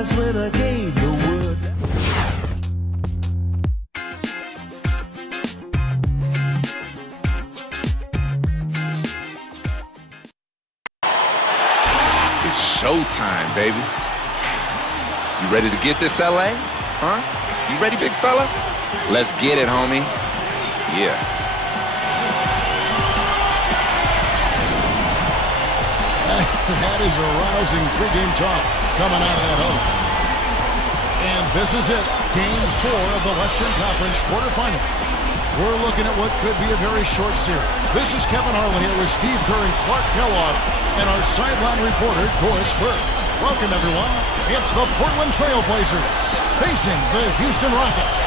was when I gave the word. It's showtime, baby. You ready to get this, LA? Huh? You ready, big fella? Let's get it, homie. Yeah. That is a rousing pregame talk coming out of that home. And this is it, Game 4 of the Western Conference quarterfinals. We're looking at what could be a very short series. This is Kevin Harlan here with Steve Kerr and Clark Kellogg and our sideline reporter, Doris Burke. Welcome, everyone. It's the Portland Trail Blazers facing the Houston Rockets.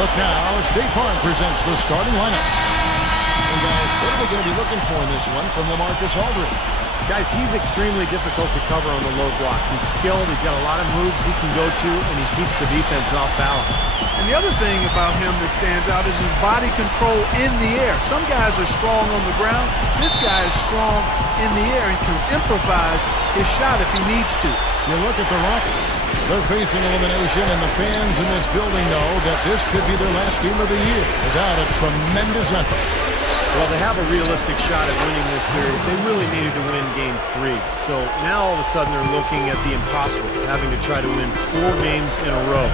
Look now, State Farm presents the starting lineup. And guys, what are we going to be looking for in this one from LaMarcus Aldridge? Guys, he's extremely difficult to cover on the low block. He's skilled, he's got a lot of moves he can go to, and he keeps the defense off balance. And the other thing about him that stands out is his body control in the air. Some guys are strong on the ground. This guy is strong in the air and can improvise his shot if he needs to. You look at the Rockets. They're facing elimination, and the fans in this building know that this could be their last game of the year without a tremendous effort. Well, to have a realistic shot at winning this series, they really needed to win Game 3. So now all of a sudden they're looking at the impossible, having to try to win 4 games in a row.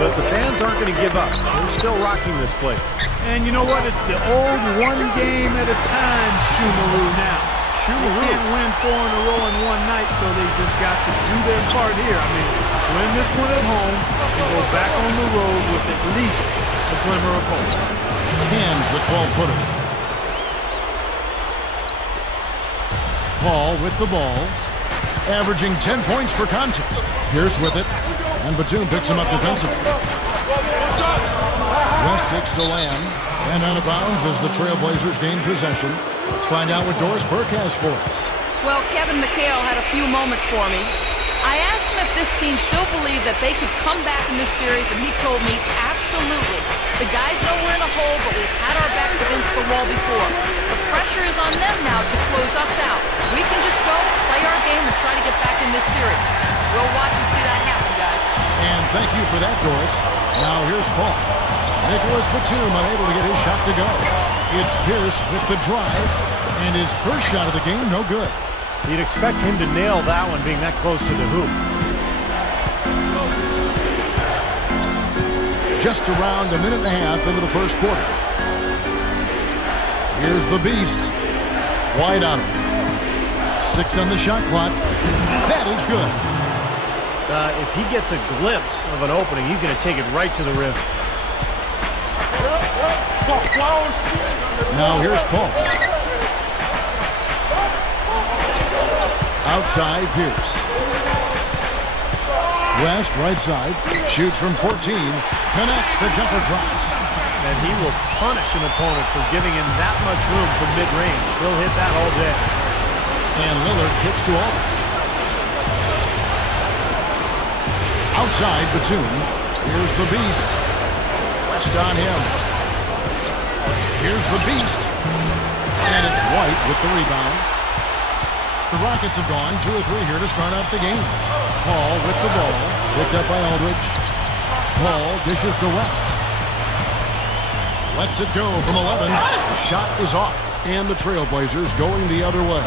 But the fans aren't going to give up. They're still rocking this place. And you know what? It's the old one game at a time Shoomaroo now. They can't win 4 in a row in one night, so they just got to do their part here. I mean, win this one at home and go back on the road with at least a glimmer of hope. Cans the 12-footer. Paul with the ball, averaging 10 points per contest. Pierce with it, and Batum picks him up defensively. West kicks to Lamb, and out of bounds as the Trailblazers gain possession. Let's find out what Doris Burke has for us. Well, Kevin McHale had a few moments for me. I asked him if this team still believed that they could come back in this series, and he told me absolutely. The guys know we're in a hole, but we've had our backs against the wall before. The pressure is on them now to close us out. We can just go, play our game, and try to get back in this series. We'll watch and see that happen, guys. And thank you for that, Doris. Now here's Paul. Nicholas Batum unable to get his shot to go. It's Pierce with the drive, and his first shot of the game, no good. You'd expect him to nail that one being that close to the hoop. Just around a minute and a half into the first quarter. Here's the Beast. Wide on him. 6 on the shot clock. That is good. If he gets a glimpse of an opening, he's going to take it right to the rim. Now here's Paul. Outside Pierce. West right side. Shoots from 14. Connects. The jumper drops. And he will punish an opponent for giving him that much room from mid-range. He'll hit that all day. And Lillard kicks to Aldridge. Outside Batum. Here's the Beast. West on him. Here's the Beast. And it's White with the rebound. The Rockets have gone 2 or 3 here to start out the game. Paul with the ball. Picked up by Aldridge. Paul dishes to West. Lets it go from 11. The shot is off. And the Trailblazers going the other way.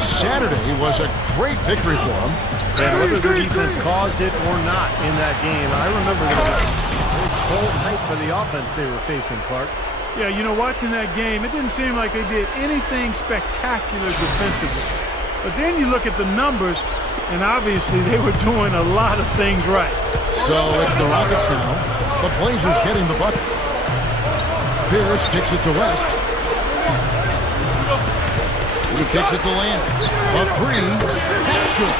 Saturday was a great victory for them. And whether their defense caused it or not in that game, I remember there was a cold night for the offense they were facing, Clark. Yeah, you know, watching that game, it didn't seem like they did anything spectacular defensively. But then you look at the numbers, and obviously they were doing a lot of things right. So it's the Rockets now. The Blazers getting the bucket. Pierce kicks it to West. He kicks it to Lamb. A 3. That's good.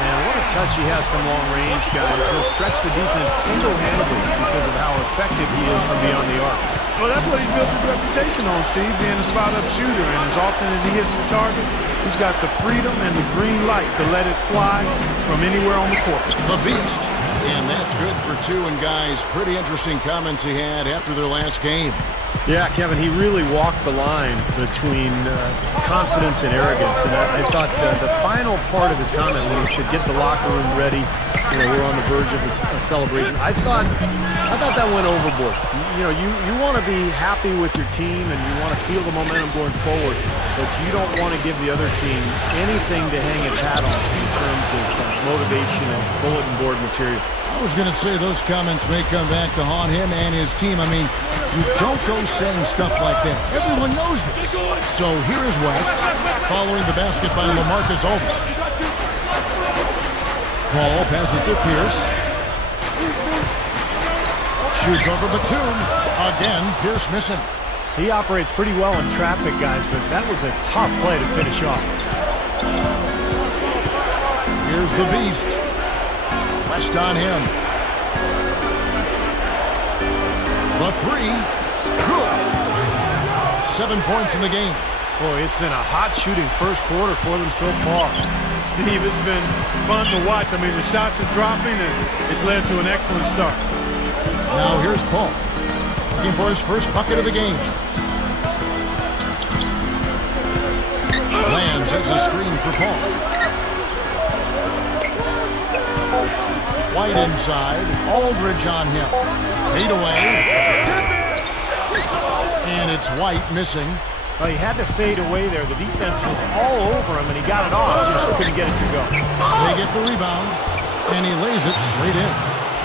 And what a touch he has from long range, guys. He'll stretch the defense single-handedly because of how effective he is from beyond the arc. Well, that's what he's built his reputation on, Steve, being a spot-up shooter. And as often as he hits the target, he's got the freedom and the green light to let it fly from anywhere on the court. The Beast. And that's good for 2. And, guys, pretty interesting comments he had after their last game. Yeah, Kevin, he really walked the line between confidence and arrogance. And I thought the final part of his comment when he said, get the locker room ready, we're on the verge of a celebration. I thought that went overboard. You want to be happy with your team and you want to feel the momentum going forward, but you don't want to give the other team anything to hang its hat on in terms of motivation and bulletin board material. I was going to say those comments may come back to haunt him and his team. I mean, you don't go saying stuff like that. Everyone knows this. So here is West following the basket by LaMarcus Aldridge. Paul passes to Pierce. Shoots over Batum. Again, Pierce missing. He operates pretty well in traffic, guys, but that was a tough play to finish off. Here's the Beast. West on him. The three. Good. 7 points in the game. Boy, it's been a hot shooting first quarter for them so far. Steve, it's been fun to watch. I mean, the shots are dropping, and it's led to an excellent start. Now here's Paul, looking for his first bucket of the game. Lands as a screen for Paul. White inside, Aldridge on him. Fade away. And it's White missing. Well, he had to fade away there. The defense was all over him, and he got it off. Just couldn't get it to go. They get the rebound, and he lays it straight in.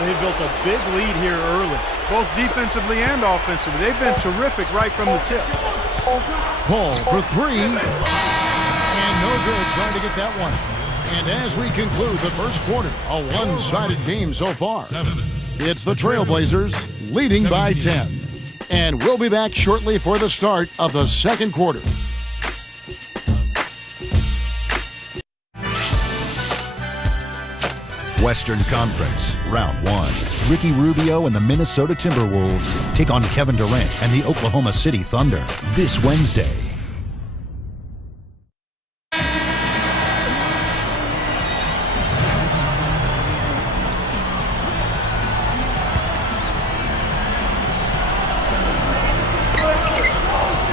They built a big lead here early. Both defensively and offensively. They've been terrific right from the tip. Paul for three. And no good trying to get that one. And as we conclude the first quarter, a one-sided game so far. It's the Trailblazers leading by 10. And we'll be back shortly for the start of the second quarter. Western Conference, Round 1. Ricky Rubio and the Minnesota Timberwolves take on Kevin Durant and the Oklahoma City Thunder this Wednesday.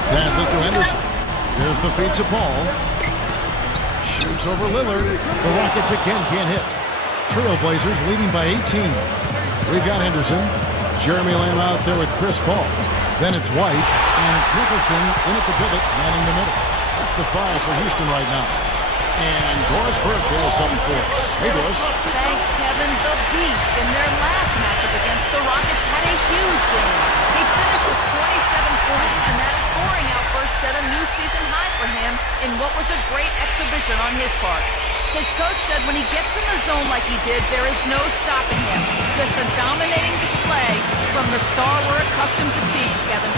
Pass it to Henderson. There's the feed to Paul. Shoots over Lillard. The Rockets again can't hit. Trailblazers leading by 18. We've got Henderson. Jeremy Lamb out there with Chris Paul. Then it's White. And it's Nicholson in at the pivot, manning the middle. That's the 5 for Houston right now. And Doris Burke has something for us. Hey, Doris. Thanks, Kevin. The Beast in their last matchup against the Rockets had a huge game. He finished with 27 points, and that scoring outburst set a new season high for him in what was a great exhibition on his part. His coach said when he gets in the zone like he did, there is no stopping him. Just a dominating display from the star we're accustomed to seeing, Kevin.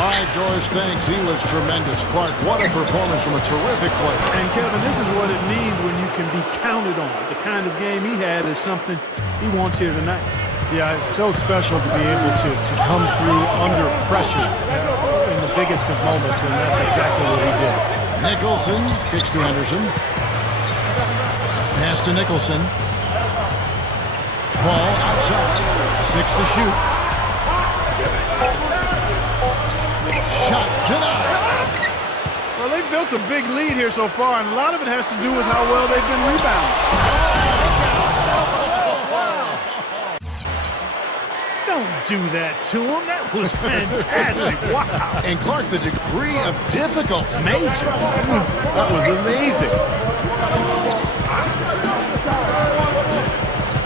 All right, Doris, thanks. He was tremendous. Clark, what a performance from a terrific player. And, Kevin, this is what it means when you can be counted on. The kind of game he had is something he wants here tonight. Yeah, it's so special to be able to come through under pressure in the biggest of moments, and that's exactly what he did. Nicholson kicks to Henderson. Pass to Nicholson. Paul outside. 6 to shoot. Shot denied. Well, they've built a big lead here so far, and a lot of it has to do with how well they've been rebounding. Don't do that to him. That was fantastic. Wow. And Clark, the degree of difficulty. Major. That was amazing.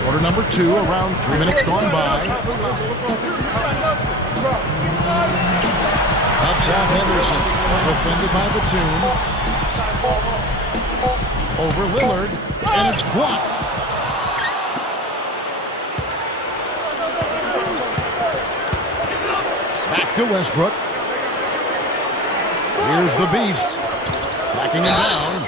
Quarter number 2, around 3 minutes gone by. Up top, Henderson, defended by Batum. Over Lillard, and it's blocked. Back to Westbrook. Here's the Beast. Backing him down.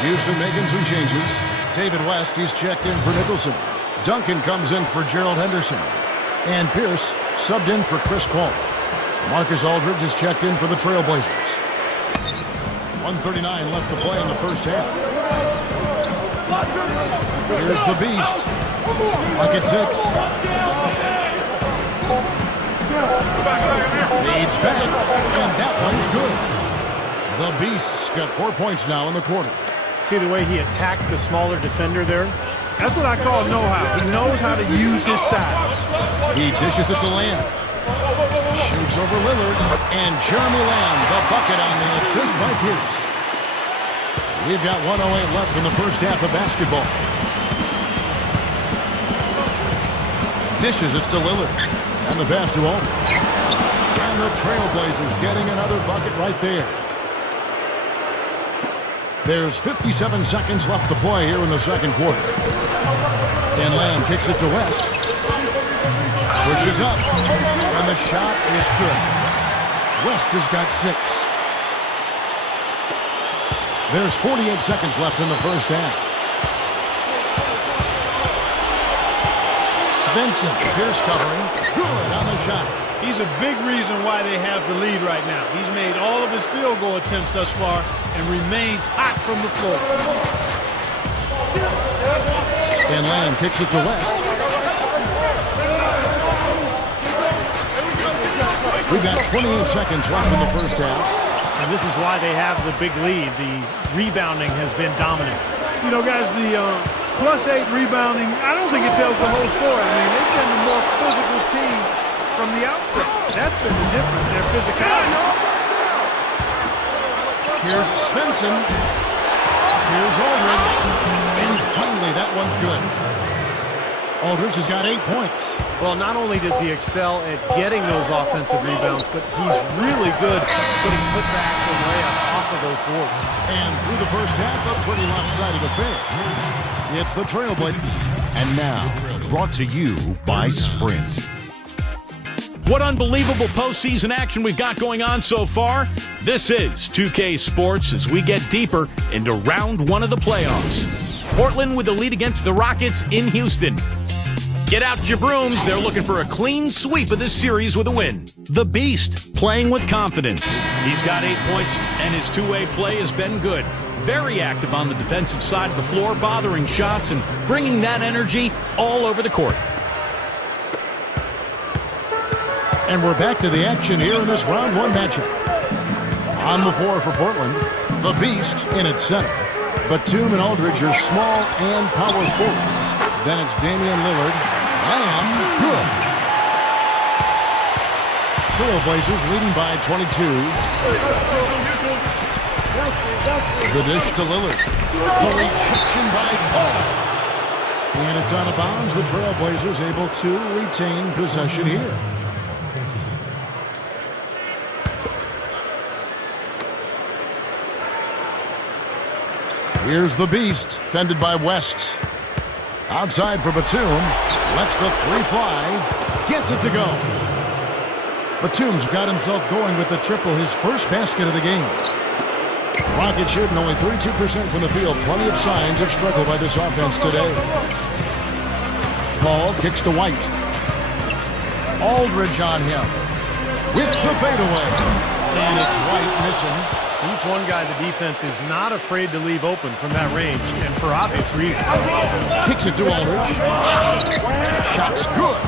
Houston making some changes. David West, he's checked in for Nicholson. Duncan comes in for Gerald Henderson. And Pierce subbed in for Chris Paul. Marcus Aldridge is checked in for the Trailblazers. 1:39 left to play in the first half. Here's the Beast. Bucket 6. Feeds back, and that one's good. The Beasts got 4 points now in the quarter. See the way he attacked the smaller defender there? That's what I call know-how. He knows how to use his size. He dishes it to Lamb. Shoots over Lillard. And Jeremy Lamb, the bucket on the assist by Pierce. We've got 1:08 left in the first half of basketball. Dishes it to Lillard. And the pass to Aldridge. And the Trailblazers getting another bucket right there. There's 57 seconds left to play here in the second quarter. And Lamb kicks it to West. Pushes up. And the shot is good. West has got 6. There's 48 seconds left in the first half. Svensson, Pierce covering. Good on the shot. He's a big reason why they have the lead right now. He's made all of his field goal attempts thus far and remains hot from the floor. And Lamb kicks it to West. We've got 28 seconds left in the first half. And this is why they have the big lead. The rebounding has been dominant. You know, guys, the +8 rebounding, I don't think it tells the whole story. I mean, they've been the more physical team from the outset. That's been the difference, their physicality. Here's Svensson. Here's Aldridge. And finally, that one's good. Aldridge has got 8 points. Well, not only does he excel at getting those offensive rebounds, but he's really good at putting putbacks and layups off of those boards. And through the first half, a pretty lopsided affair. It's the Trailblazers. And now, brought to you by Sprint. What unbelievable postseason action we've got going on so far. This is 2K Sports as we get deeper into round 1 of the playoffs. Portland with the lead against the Rockets in Houston. Get out your brooms. They're looking for a clean sweep of this series with a win. The Beast playing with confidence. He's got 8 points, and his two-way play has been good. Very active on the defensive side of the floor, bothering shots and bringing that energy all over the court. And we're back to the action here in this round 1 matchup. On the floor for Portland, the Beast in its center. Batum and Aldridge are small and power forwards. Then it's Damian Lillard. Lamb, good. Trailblazers leading by 22. The dish to Lillard. The rejection by Paul. And it's out of bounds. The Trailblazers able to retain possession here. Here's the Beast, fended by West. Outside for Batum. Lets the 3 fly. Gets it to go. Batum's got himself going with the triple, his first basket of the game. Rockets shooting only 32% from the field. Plenty of signs of struggle by this offense today. Paul kicks to White. Aldridge on him. With the fadeaway. And it's White missing. He's one guy the defense is not afraid to leave open from that range, and for obvious reasons. Kicks it to Aldridge. Shot's good.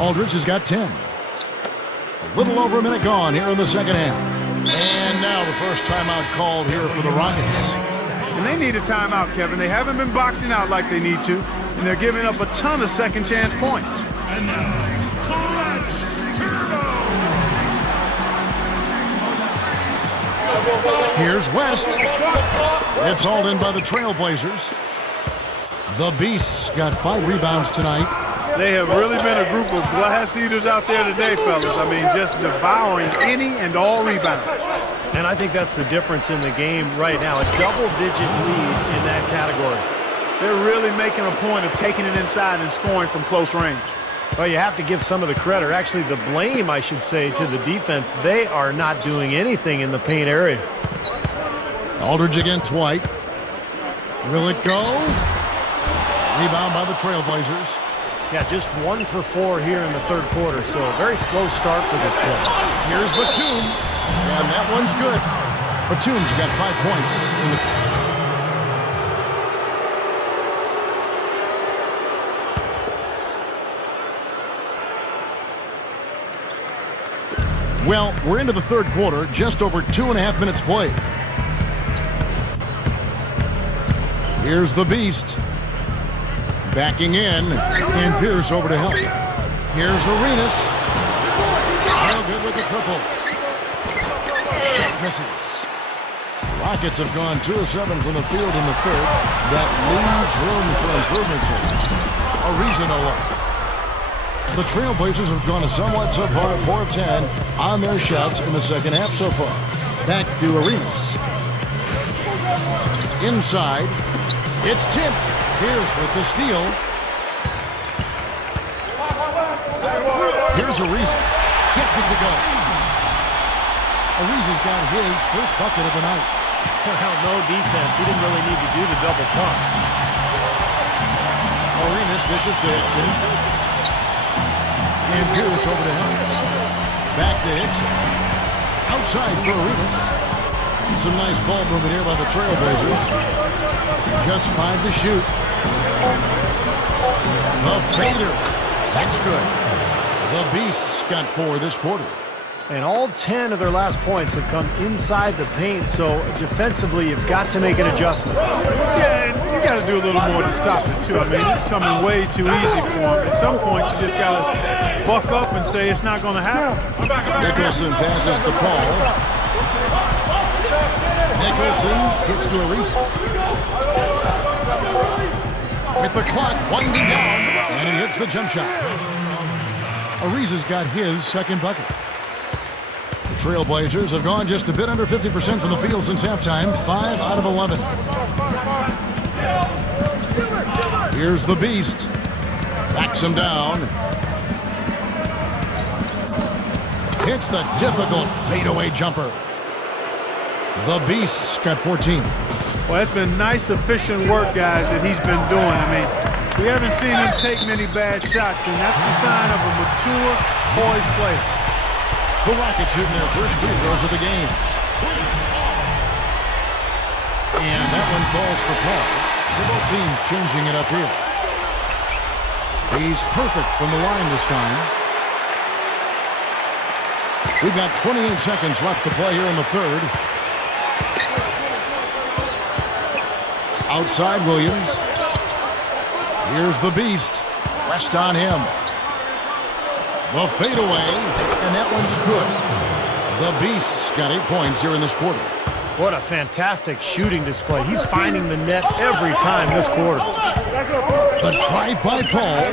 Aldridge has got 10. A little over a minute gone here in the second half. And now the first timeout called here for the Rockets. And they need a timeout, Kevin. They haven't been boxing out like they need to, and they're giving up a ton of second chance points. And now, Here's West. It's hauled in by the Trailblazers. The Beasts got 5 rebounds tonight. They have really been a group of glass eaters out there today, fellas. I mean, just devouring any and all rebounds. And I think that's the difference in the game right now. A double-digit lead in that category. They're really making a point of taking it inside and scoring from close range. Well, you have to give some of the credit, or actually the blame, I should say, to the defense. They are not doing anything in the paint area. Aldridge against White. Will it go? Rebound by the Trailblazers. Yeah, just 1 for 4 here in the third quarter, so a very slow start for this game. Here's Batum, and that one's good. Batum's got 5 points in the... Well, we're into the third quarter, just over 2.5 minutes played. Here's the Beast. Backing in, and Pierce over to help. Here's Arenas. Real good with the triple. Shot misses. Rockets have gone 2 of 7 from the field in the third. That leaves room for improvements here. Ariza no longer. The Trailblazers have gone a somewhat subpar 4 of 10 on their shots in the second half so far. Back to Arenas. Inside. It's tipped. Pierce with the steal. Here's Ariza. Gets it to go. Ariza's got his first bucket of the night. No defense. He didn't really need to do the double pump. Arenas dishes to Hickson. And Pierce over to him. Back to Hickson. Outside for Arenas. Some nice ball movement here by the Trailblazers. Just 5 to shoot. The fader. That's good. The Beasts got 4 this quarter. And all 10 of their last points have come inside the paint, so defensively you've got to make an adjustment. Yeah, and you got to do a little more to stop it, too. I mean, it's coming way too easy for him. At some point, you just got to buck up and say it's not going to happen. Nicholson passes to Paul. Nicholson gets to Ariza. With the clock winding down, and he hits the jump shot. Ariza's got his second bucket. The Trailblazers have gone just a bit under 50% from the field since halftime, 5 out of 11. Here's the Beast. Backs him down. Hits the difficult fadeaway jumper. The Beast's got 14. Well, it's been nice, efficient work, guys, that he's been doing. I mean, we haven't seen him take many bad shots, and that's the sign of a mature, poised player. The Rockets shooting their first free throws of the game. And that one falls for Paul. So both teams changing it up here. He's perfect from the line this time. We've got 28 seconds left to play here in the third. Outside Williams. Here's the Beast. Rest on him. The fadeaway, and that one's good. The Beast's got 8 points here in this quarter. What a fantastic shooting display. He's finding the net every time this quarter. The drive by Paul.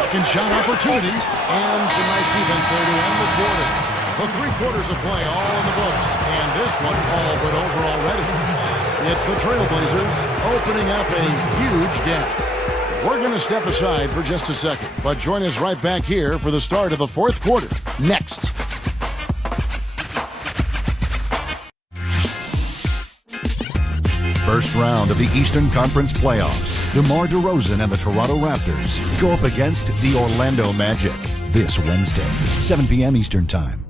Second shot opportunity, and some nice defense there to end the quarter. The 3 quarters of play all in the books, and this one all but over already. It's the Trailblazers opening up a huge gap. We're going to step aside for just a second, but join us right back here for the start of the fourth quarter. Next. First round of the Eastern Conference playoffs. DeMar DeRozan and the Toronto Raptors go up against the Orlando Magic this Wednesday, 7 p.m. Eastern Time.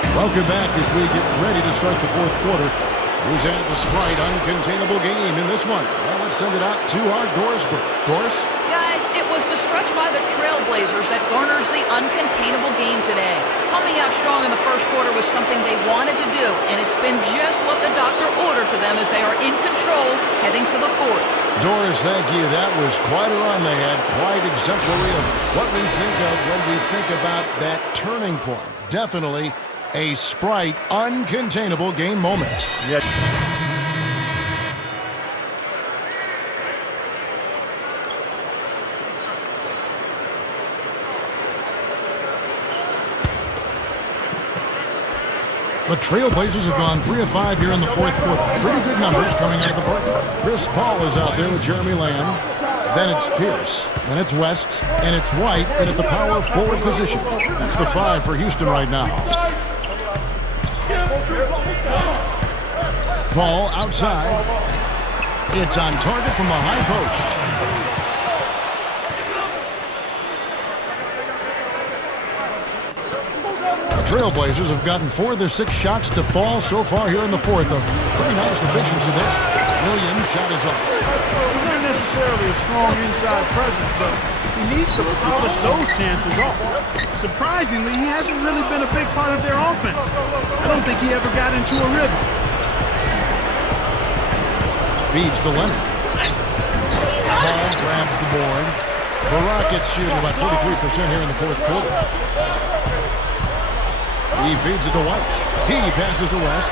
Welcome back as we get ready to start the fourth quarter. Who's at the Sprite uncontainable game in this one? Well, let's send it out to our Dorsberg. Doris? Guys, it was the stretch by the Trailblazers that garners the uncontainable game today. Coming out strong in the first quarter was something they wanted to do, and it's been just what the doctor ordered for them as they are in control heading to the fourth. Doris, thank you. That was quite a run they had, quite exemplary of what we think of when we think about that turning point. Definitely a Sprite uncontainable game moment. Yes. The Trailblazers have gone 3 of 5 here in the fourth quarter. Pretty good numbers coming out of the park. Chris Paul is out there with Jeremy Lamb. Then it's Pierce. Then it's West. And it's White in at the power forward position. That's the 5 for Houston right now. Paul outside. It's on target from the high post. The Trailblazers have gotten 4 of their 6 shots to fall so far here in the fourth. A pretty nice efficiency there. Williams' shot is up. Not necessarily a strong inside presence, but he needs to polish those chances off. Surprisingly, he hasn't really been a big part of their offense. I don't think he ever got into a rhythm. Feeds to Leonard. Paul grabs the board. The Rockets shooting about 43% here in the fourth quarter. He feeds it to White. He passes to West.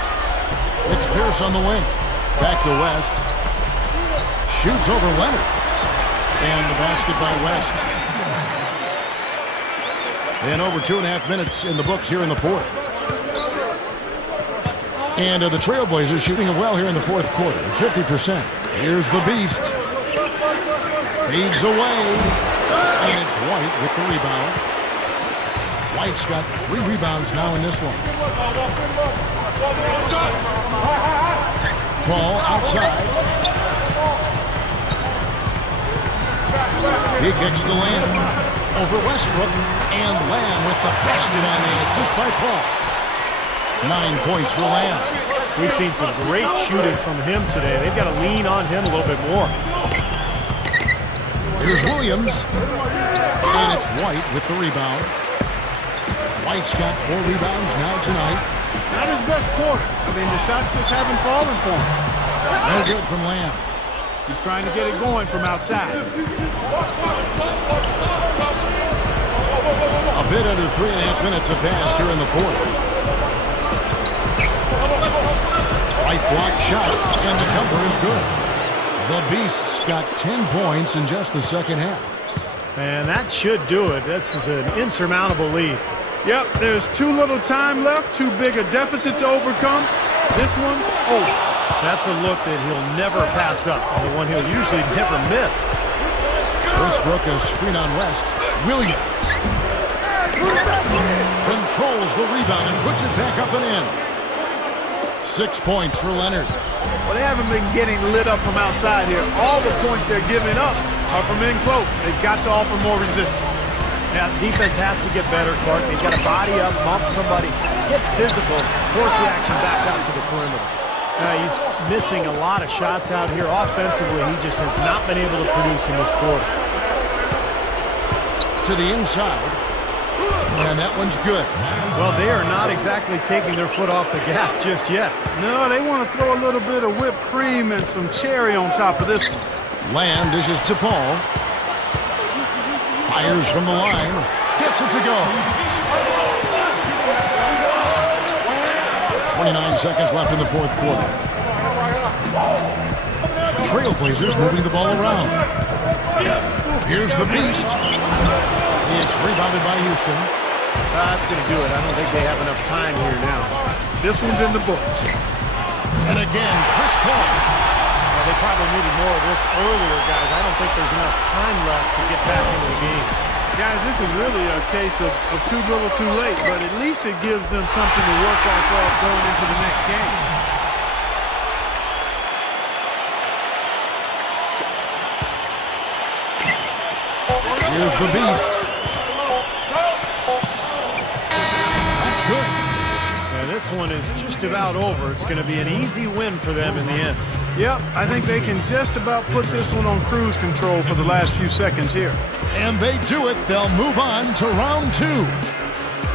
It's Pierce on the wing. Back to West. Shoots over Leonard. And the basket by West. And over 2.5 minutes in the books here in the fourth. And the Trailblazers shooting it well here in the fourth quarter, 50%. Here's the Beast. Feeds away. And it's White with the rebound. White's got 3 rebounds now in this one. Ball outside. He kicks to Lamb. Over Westbrook. And Lamb with the basket on the assist by Paul. 9 points for Lamb. We've seen some great shooting from him today. They've got to lean on him a little bit more. Here's Williams. And it's White with the rebound. White's got 4 rebounds now tonight. Not his best quarter. I mean, the shots just haven't fallen for him. No good from Lamb. He's trying to get it going from outside. A bit under 3.5 minutes have passed here in the fourth. White block shot, and the jumper is good. The Beasts got 10 points in just the second half. And that should do it. This is an insurmountable lead. Yep, there's too little time left, too big a deficit to overcome. This one's over. That's a look that he'll never pass up, the one he'll usually never miss. Westbrook a screen on West. Williams controls the rebound and puts it back up and in. 6 points for Leonard. Well, they haven't been getting lit up from outside here. All the points they're giving up are from in close. They've got to offer more resistance. Yeah, defense has to get better, Clark. They've got to body up, bump somebody, get physical, force the action back out to the perimeter. He's missing a lot of shots out here. Offensively, he just has not been able to produce in this quarter. To the inside. And that one's good. Well, they are not exactly taking their foot off the gas just yet. No, they want to throw a little bit of whipped cream and some cherry on top of this one. Lamb dishes to Paul. Fires from the line. Gets it to go. 29 seconds left in the fourth quarter. Trailblazers moving the ball around. Here's the Beast. It's rebounded by Houston. That's going to do it. I don't think they have enough time here now. This one's in the books. And again, Chris Paul. They probably needed more of this earlier, guys. I don't think there's enough time left to get back into the game. Guys, this is really a case of too little too late, but at least it gives them something to work off of going into the next game. Here's the Beast. That's good. And this one is just about over. It's going to be an easy win for them in the end. Yep, I think they can just about put this one on cruise control for the last few seconds here. And they do it. They'll move on to round 2.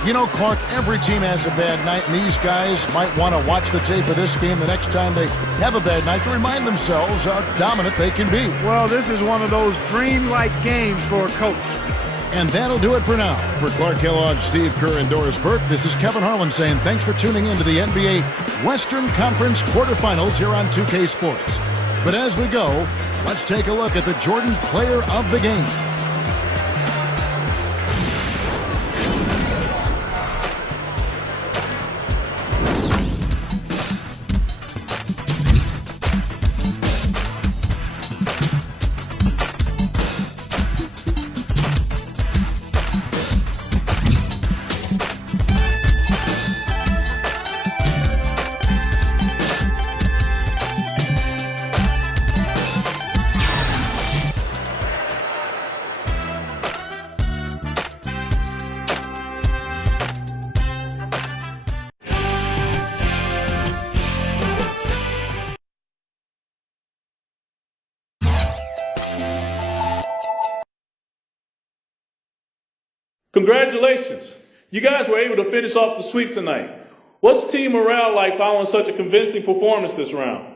You know, Clark, every team has a bad night, and these guys might want to watch the tape of this game the next time they have a bad night to remind themselves how dominant they can be. Well, this is one of those dreamlike games for a coach. And that'll do it for now. For Clark Kellogg, Steve Kerr, and Doris Burke, this is Kevin Harlan saying thanks for tuning in to the NBA Western Conference quarterfinals here on 2K Sports. But as we go, let's take a look at the Jordan Player of the Game. Congratulations. You guys were able to finish off the sweep tonight. What's team morale like following such a convincing performance this round?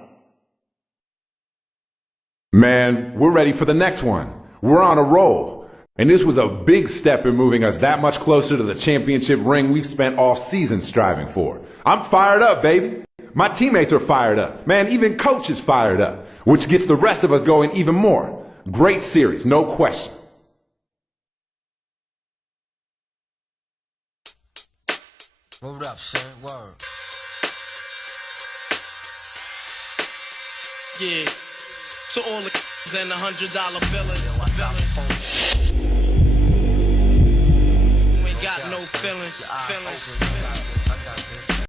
Man, we're ready for the next one. We're on a roll. And this was a big step in moving us that much closer to the championship ring we've spent all season striving for. I'm fired up, baby. My teammates are fired up. Man, even coach is fired up, which gets the rest of us going even more. Great series, no question. Hold up, son. Word. Yeah, to all the and the $100 billers. Who ain't got no feelings.